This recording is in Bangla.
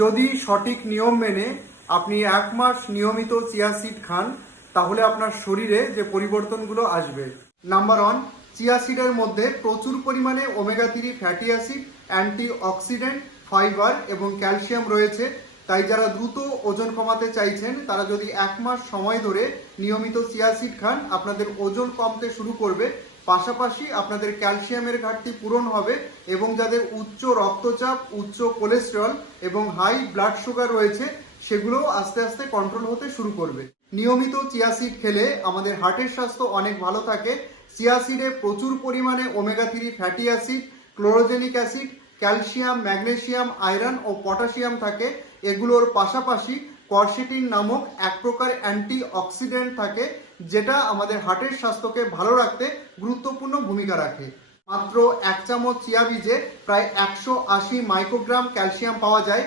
যদি সঠিক নিয়ম মেনে আপনি এক মাস নিয়মিত চিয়া সিড খান, তাহলে আপনার শরীরে যে পরিবর্তনগুলো আসবে। নাম্বার ওয়ান চিয়া সিডের মধ্যে প্রচুর পরিমাণে omega three fatty acid antioxidant fibre এবং ক্যালসিয়াম রয়েছে। তাই যারা দ্রুত ওজন কমাতে চাইছেন, তারা যদি এক মাস সময় ধরে নিয়মিত চিয়া সিড খান, আপনাদের ওজন কমতে শুরু করবে। পাশাপাশি আপনাদের ক্যালসিয়ামের ঘাটতি পূরণ হবে এবং যাদের উচ্চ রক্তচাপ, উচ্চ কোলেস্টেরল এবং হাই ব্লাড সুগার রয়েছে সেগুলো আস্তে আস্তে কন্ট্রোল হতে শুরু করবে। নিয়মিত চিয়া সিড খেলে আমাদের হার্টের স্বাস্থ্য অনেক ভালো থাকে। চিয়া সিডে প্রচুর পরিমাণে omega three fatty acid chlorogenic acid calcium, magnesium, iron ও পটাশিয়াম থাকে। এগুলোর পাশাপাশি কর্সিটিন নামক এক প্রকার অ্যান্টি অক্সিডেন্ট থাকে, যেটা আমাদের হার্টের স্বাস্থ্যকে ভালো রাখতে গুরুত্বপূর্ণ ভূমিকা রাখে। মাত্র এক চামচ চিয়া বীজে প্রায় একশো আশি মাইক্রোগ্রাম ক্যালসিয়াম পাওয়া যায়।